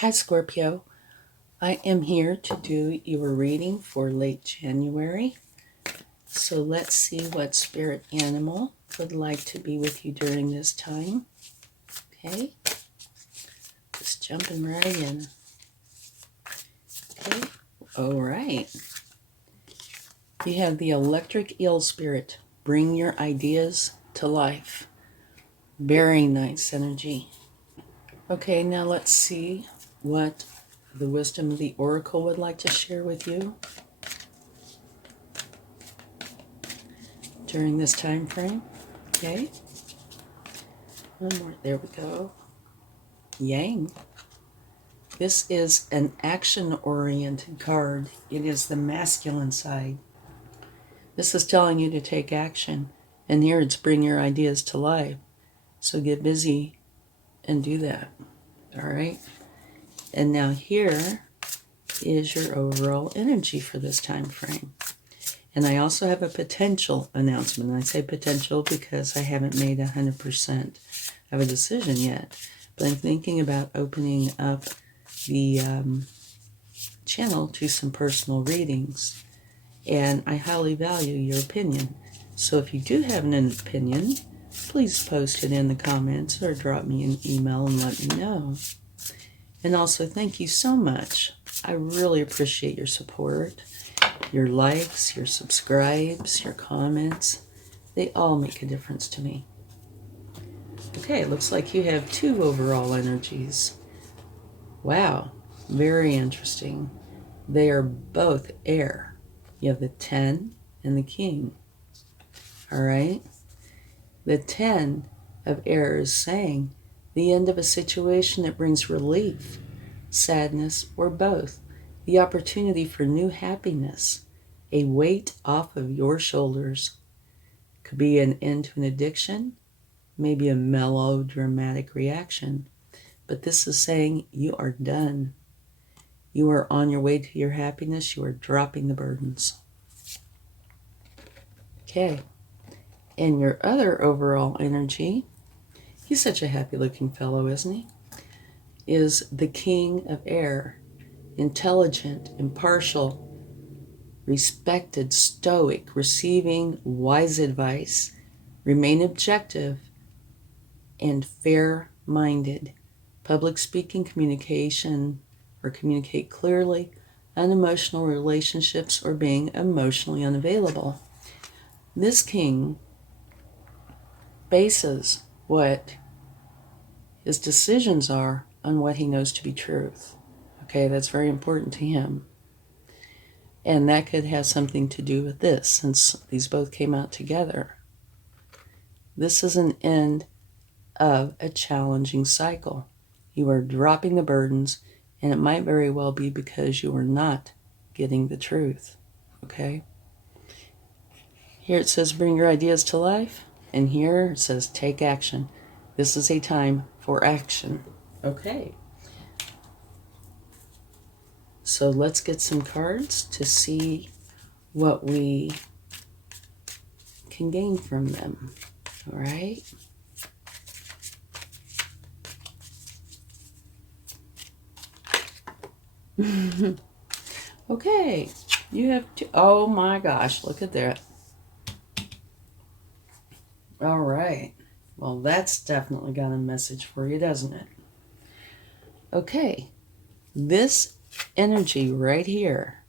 Hi, Scorpio. I am here to do your reading for late January. So let's see what spirit animal would like to be with you during this time. Okay, just jumping right in. Okay, all right. We have the electric eel spirit. Bring your ideas to life. Very nice energy. Okay, now let's see what the wisdom of the oracle would like to share with you during this time frame. Okay, one more. There we go. Yang. This is an action-oriented card. It is the masculine side. This is telling you to take action. And here it's bring your ideas to life. So get busy and do that. All right? And now here is your overall energy for this time frame. And I also have a potential announcement. And I say potential because I haven't made 100% of a decision yet. But I'm thinking about opening up the channel to some personal readings. And I highly value your opinion. So if you do have an opinion, please post it in the comments or drop me an email and let me know. And also, thank you so much. I really appreciate your support, your likes, your subscribes, your comments. They all make a difference to me. Okay, it looks like you have 2 overall energies. Wow, very interesting. They are both air. You have the 10 and the king. All right? The 10 of air is saying the end of a situation that brings relief, sadness, or both. The opportunity for new happiness, a weight off of your shoulders. Could be an end to an addiction, maybe a melodramatic reaction. But this is saying you are done. You are on your way to your happiness. You are dropping the burdens. Okay. And your other overall energy, he's such a happy looking fellow, isn't he? Is the king of air. Intelligent, impartial, respected, stoic, receiving wise advice, remain objective, and fair-minded. Public speaking, communication, or communicate clearly, unemotional relationships, or being emotionally unavailable. This king bases what his decisions are on what he knows to be truth. Okay, that's very important to him. And that could have something to do with this, since these both came out together. This is an end of a challenging cycle. You are dropping the burdens, and it might very well be because you are not getting the truth. Okay? Here it says bring your ideas to life, and here it says take action. This is a time for action. Okay. So let's get some cards to see what we can gain from them. All right? Okay, you have to, oh my gosh, look at that. All right, well, that's definitely got a message for you, doesn't it? Okay, this energy right here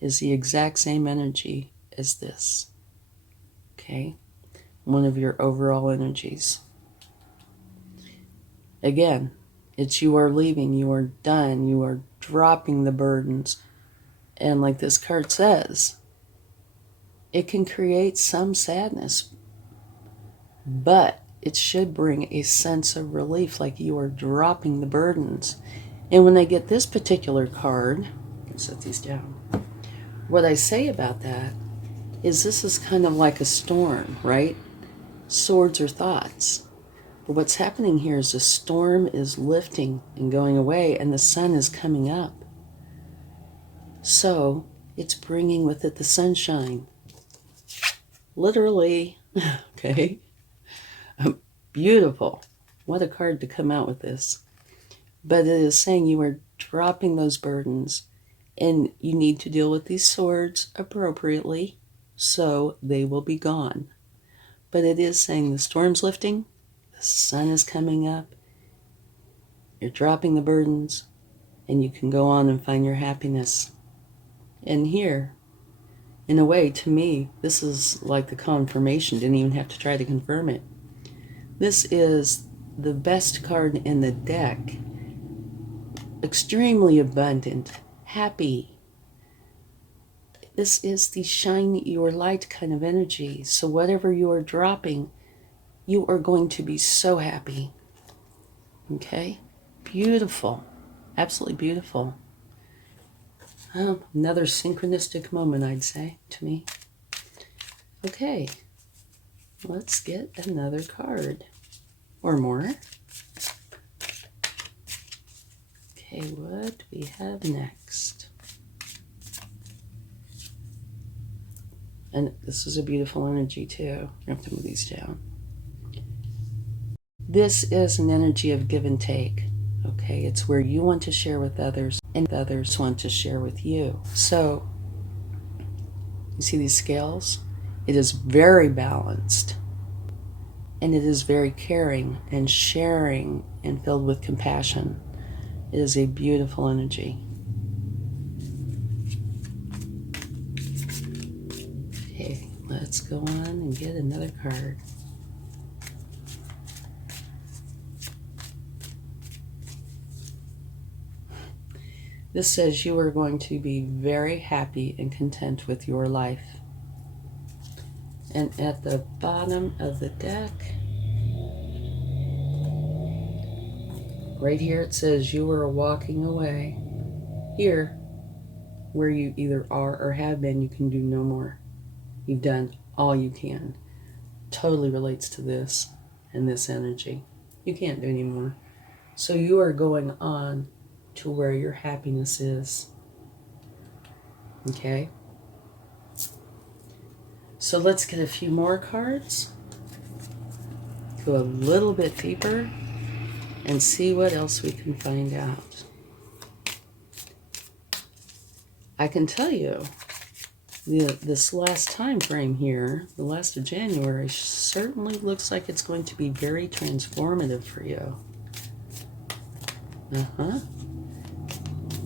is the exact same energy as this. Okay, one of your overall energies. Again, it's you are leaving, you are done, you are dropping the burdens. And like this card says, it can create some sadness, but it should bring a sense of relief, like you are dropping the burdens. And when I get this particular card, let's set these down. What I say about that is this is kind of like a storm, right? Swords are thoughts. But what's happening here is the storm is lifting and going away, and the sun is coming up. So it's bringing with it the sunshine. Literally, okay? Beautiful. What a card to come out with this. But it is saying you are dropping those burdens, and you need to deal with these swords appropriately, so they will be gone. But it is saying the storm's lifting, the sun is coming up, you're dropping the burdens, and you can go on and find your happiness. And here, in a way, to me, this is like the confirmation. Didn't even have to try to confirm it. This is the best card in the deck. Extremely abundant, happy. This is the shine your light kind of energy. So whatever you are dropping, you are going to be so happy. Okay? Beautiful. Absolutely beautiful. Another synchronistic moment, I'd say, to me. Okay. Let's get another card. Or more. Okay, what do we have next? And this is a beautiful energy, too. I have to move these down. This is an energy of give and take. Okay, it's where you want to share with others and others want to share with you. So, you see these scales? It is very balanced. And it is very caring and sharing and filled with compassion. It is a beautiful energy. Okay, let's go on and get another card. This says you are going to be very happy and content with your life. And at the bottom of the deck, right here it says you are walking away. Here, where you either are or have been, you can do no more. You've done all you can. Totally relates to this and this energy. You can't do any more. So you are going on to where your happiness is. Okay? So let's get a few more cards. Go a little bit deeper and see what else we can find out. I can tell you, this last time frame here, the last of January, certainly looks like it's going to be very transformative for you.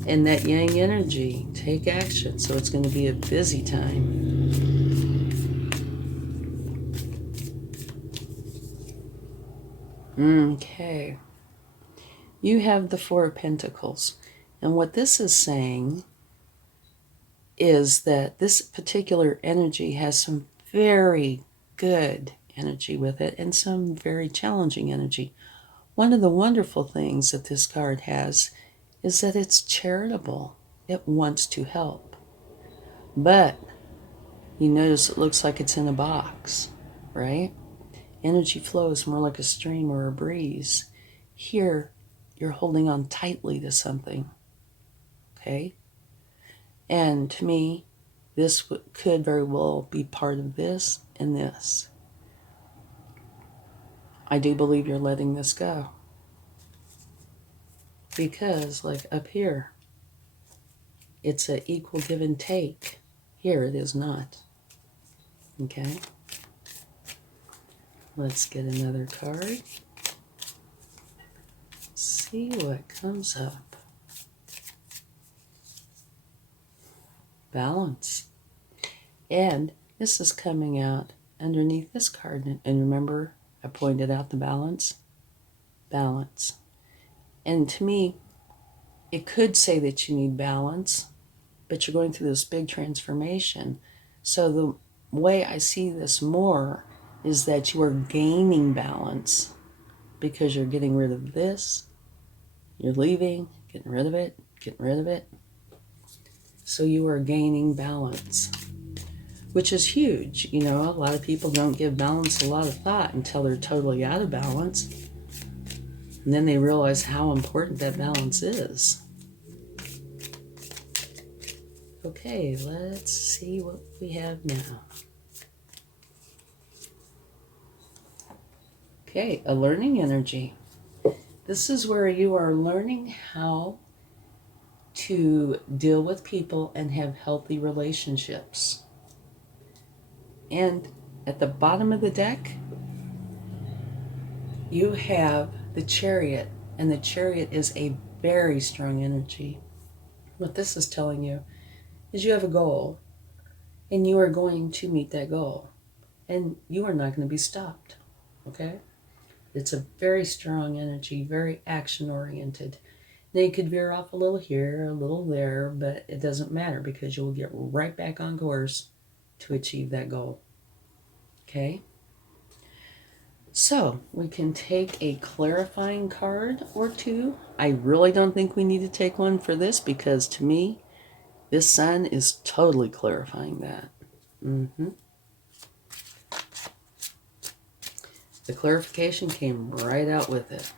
And that yang energy, take action. So it's going to be a busy time. Okay. You have the Four of Pentacles. And what this is saying is that this particular energy has some very good energy with it and some very challenging energy. One of the wonderful things that this card has is that it's charitable. It wants to help. But you notice it looks like it's in a box, right? Energy flows more like a stream or a breeze. Here, you're holding on tightly to something, okay? And to me, this could very well be part of this and this. I do believe you're letting this go. Because, like up here, it's an equal give and take. Here it is not. Okay? Let's get another card. See what comes up. Balance. And this is coming out underneath this card. And remember, I pointed out the balance. Balance. And to me, it could say that you need balance, but you're going through this big transformation. So the way I see this more is that you are gaining balance because you're getting rid of this, you're leaving, getting rid of it, getting rid of it. So you are gaining balance, which is huge. You know, a lot of people don't give balance a lot of thought until they're totally out of balance. And then they realize how important that balance is. Okay, let's see what we have now. Okay, a learning energy. This is where you are learning how to deal with people and have healthy relationships. And at the bottom of the deck, you have the Chariot, and the Chariot is a very strong energy. What this is telling you is you have a goal, and you are going to meet that goal, and you are not going to be stopped. Okay? It's a very strong energy, very action oriented. Now you could veer off a little here, a little there, but it doesn't matter because you will get right back on course to achieve that goal. Okay? So we can take a clarifying card or two. I really don't think we need to take one for this because to me, this sun is totally clarifying that. The clarification came right out with it.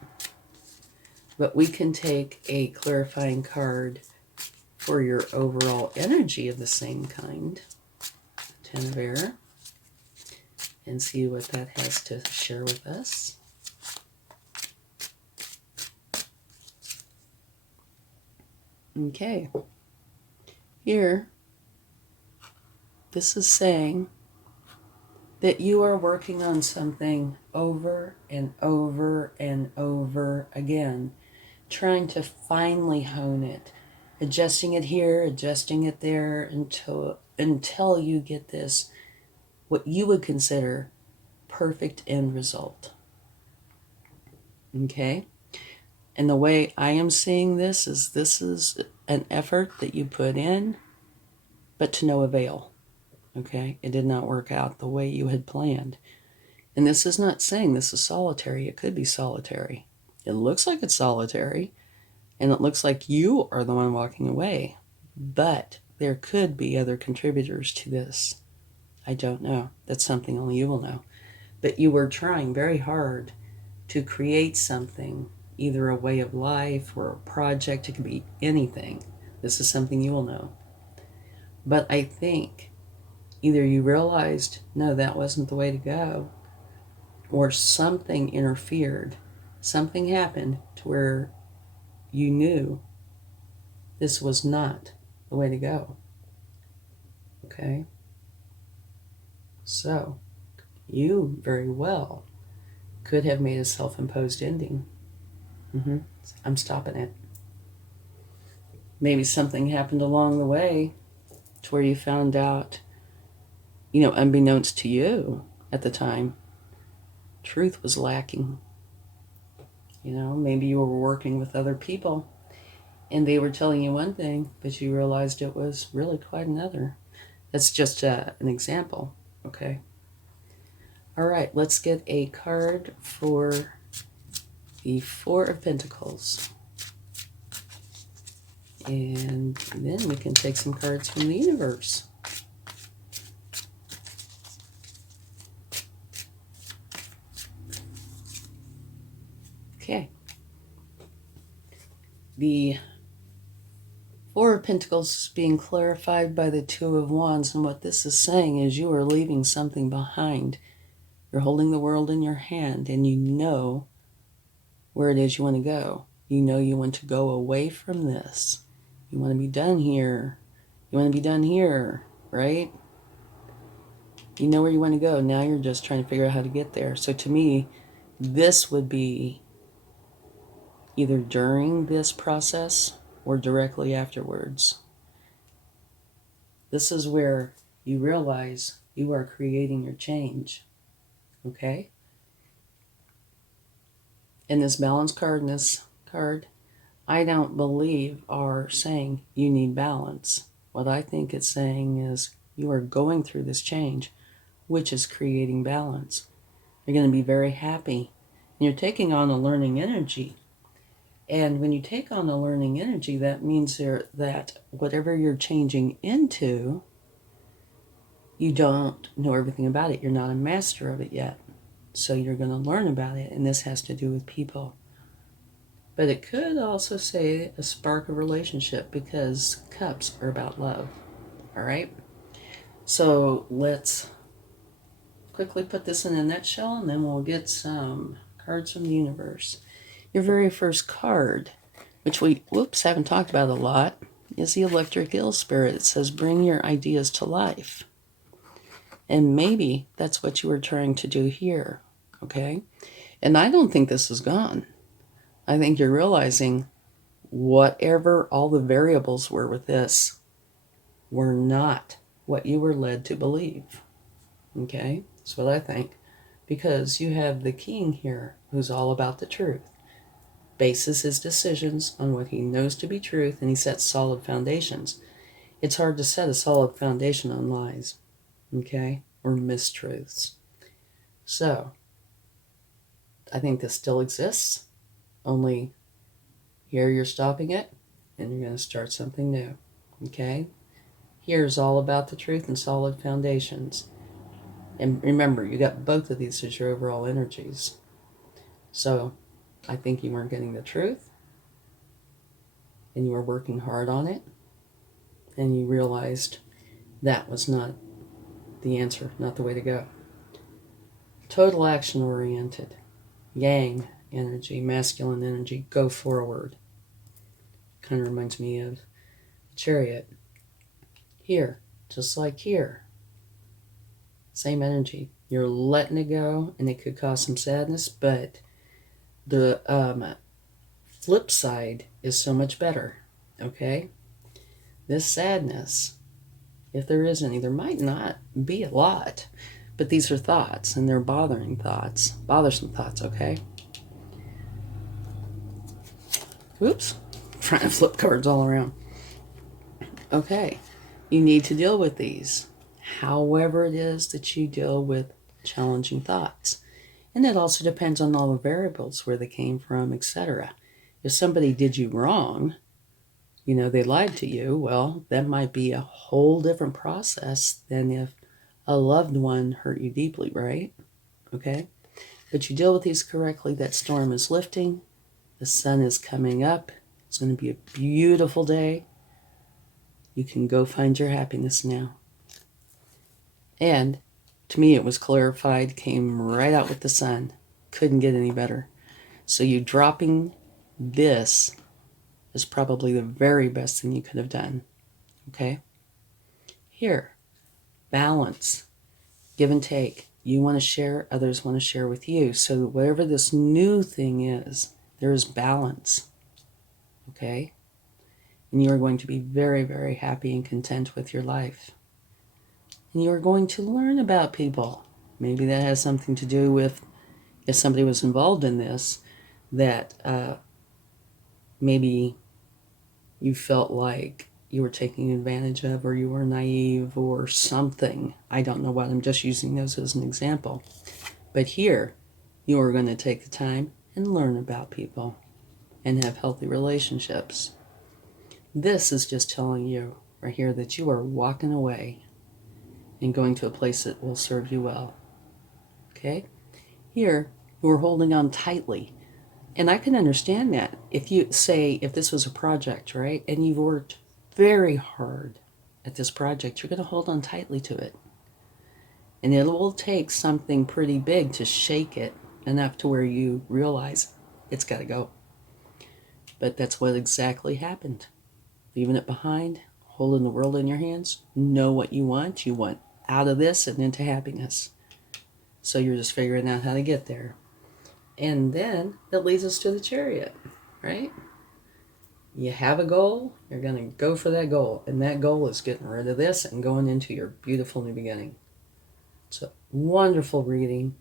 But we can take a clarifying card for your overall energy of the same kind, Ten of Air, and see what that has to share with us. Okay. Here, this is saying that you are working on something over and over and over again, trying to finally hone it, adjusting it here, adjusting it there until you get this, what you would consider perfect end result. Okay? And the way I am seeing this is an effort that you put in, but to no avail. Okay? It did not work out the way you had planned. And this is not saying this is solitary. It could be solitary. It looks like it's solitary, and it looks like you are the one walking away. But there could be other contributors to this. I don't know. That's something only you will know. But you were trying very hard to create something, either a way of life or a project. It could be anything. This is something you will know. But I think either you realized, no, that wasn't the way to go, or something interfered. Something happened to where you knew this was not the way to go. Okay? So, you very well could have made a self-imposed ending. I'm stopping it. Maybe something happened along the way to where you found out, unbeknownst to you at the time, truth was lacking. Maybe you were working with other people and they were telling you one thing, but you realized it was really quite another. That's just an example, okay? All right, let's get a card for the Four of Pentacles. And then we can take some cards from the universe. Okay. The Four of Pentacles is being clarified by the Two of Wands, and what this is saying is you are leaving something behind. You're holding the world in your hand, and you know where it is you want to go. You know you want to go away from this. You want to be done here. You want to be done here, right? You know where you want to go. Now you're just trying to figure out how to get there. So to me, this would be either during this process or directly afterwards. This is where you realize you are creating your change. Okay? In this balance card and this card, I don't believe are saying you need balance. What I think it's saying is you are going through this change, which is creating balance. You're going to be very happy. And you're taking on a learning energy. And when you take on a learning energy, that means that whatever you're changing into, you don't know everything about it. You're not a master of it yet. So you're going to learn about it, and this has to do with people. But it could also say a spark of relationship because cups are about love. All right? So let's quickly put this in a nutshell, and then we'll get some cards from the universe. Your very first card, which we, haven't talked about a lot, is the electric eel spirit. It says, bring your ideas to life. And maybe that's what you were trying to do here, okay? And I don't think this is gone. I think you're realizing whatever all the variables were with this were not what you were led to believe, okay? That's what I think. Because you have the king here who's all about the truth, bases his decisions on what he knows to be truth, and he sets solid foundations. It's hard to set a solid foundation on lies, okay, or mistruths. So, I think this still exists, only here you're stopping it, and you're going to start something new, okay? Here's all about the truth and solid foundations. And remember, you got both of these as your overall energies. So, I think you weren't getting the truth, and you were working hard on it, and you realized that was not the answer, not the way to go. Total action oriented, yang energy, masculine energy, go forward. Kind of reminds me of the Chariot. Here, just like here, same energy. You're letting it go, and it could cause some sadness, but the flip side is so much better, okay? This sadness, if there is any, there might not be a lot, but these are thoughts, and they're bothersome thoughts, okay? Oops, trying to flip cards all around. Okay, you need to deal with these, however it is that you deal with challenging thoughts. And it also depends on all the variables, where they came from, etc. If somebody did you wrong, they lied to you, well, that might be a whole different process than if a loved one hurt you deeply, right? Okay? But you deal with these correctly, that storm is lifting, the sun is coming up, it's going to be a beautiful day. You can go find your happiness now. And to me, it was clarified, came right out with the sun. Couldn't get any better. So you dropping this is probably the very best thing you could have done. Okay? Here, balance, give and take. You want to share, others want to share with you. So whatever this new thing is, there is balance. Okay? And you are going to be very, very happy and content with your life. And you are going to learn about people. Maybe that has something to do with, if somebody was involved in this, that maybe you felt like you were taken advantage of, or you were naive, or something. I don't know what. I'm just using those as an example. But here, you are going to take the time and learn about people and have healthy relationships. This is just telling you right here that you are walking away and going to a place that will serve you well. Okay? Here, you are holding on tightly. And I can understand that. If this was a project, right, and you've worked very hard at this project, you're going to hold on tightly to it. And it will take something pretty big to shake it enough to where you realize it's got to go. But that's what exactly happened. Leaving it behind, holding the world in your hands, know what you want. You want out of this and into happiness. So you're just figuring out how to get there. And then that leads us to the Chariot, right? You have a goal, you're going to go for that goal. And that goal is getting rid of this and going into your beautiful new beginning. It's a wonderful reading.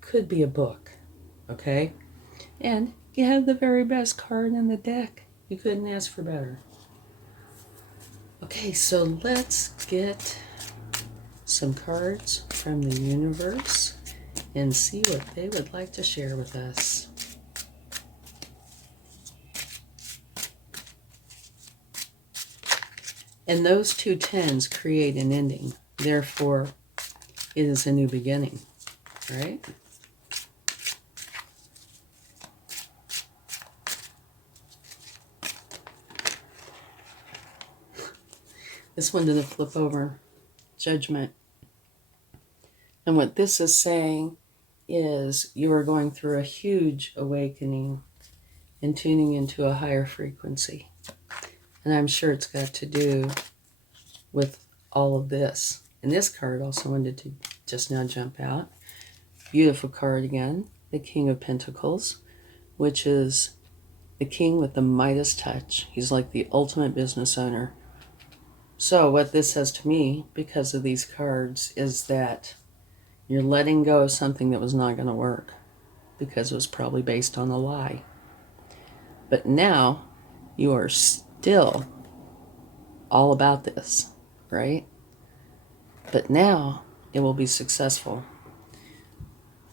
Could be a book, okay? And you have the very best card in the deck. You couldn't ask for better. Okay, so let's get some cards from the universe and see what they would like to share with us. And those two tens create an ending. Therefore, it is a new beginning, right? This one didn't flip over. Judgment. And what this is saying is you are going through a huge awakening. and tuning into a higher frequency. And I'm sure it's got to do with all of this. And this card also wanted to just now jump out. Beautiful card again, the King of Pentacles, which is the king with the Midas touch. He's like the ultimate business owner. So what this says to me, because of these cards, is that you're letting go of something that was not going to work because it was probably based on a lie. But now you are still all about this, right? But now it will be successful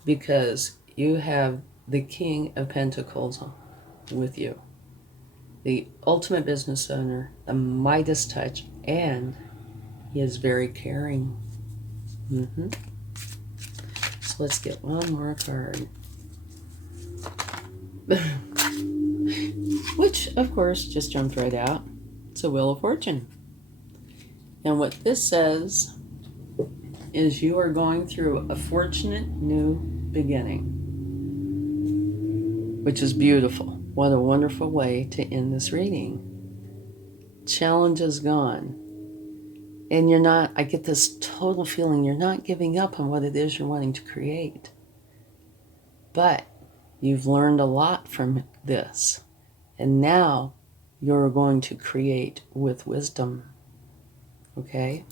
because you have the King of Pentacles with you, the ultimate business owner, the Midas touch, and he is very caring. So let's get one more card. Which, of course, just jumped right out. It's a Wheel of Fortune. And what this says is you are going through a fortunate new beginning, which is beautiful. What a wonderful way to end this reading. Challenge is gone. And you're not, I get this total feeling you're not giving up on what it is you're wanting to create. But you've learned a lot from this. And now you're going to create with wisdom. Okay?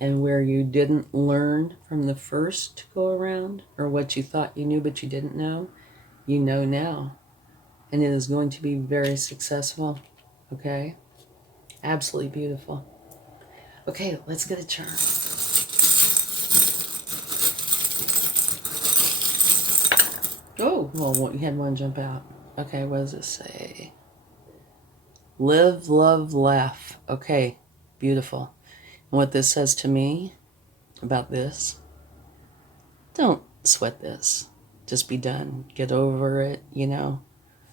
And where you didn't learn from the first go around, or what you thought you knew but you didn't know, you know now. And it is going to be very successful. Okay? Absolutely beautiful. Okay, let's get a charm. Oh, well, you had one jump out. Okay, what does it say? Live, love, laugh. Okay, beautiful. And what this says to me about this, don't sweat this. Just be done. Get over it, you know.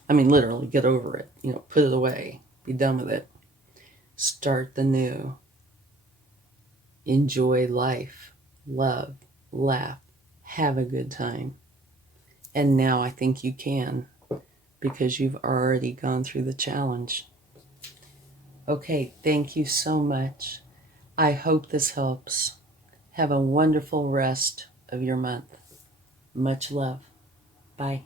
I mean, literally, get over it. You know, put it away. Be done with it. Start the new. Enjoy life. Love. Laugh. Have a good time. And now I think you can, because you've already gone through the challenge. Okay, thank you so much. I hope this helps. Have a wonderful rest of your month. Much love. Bye.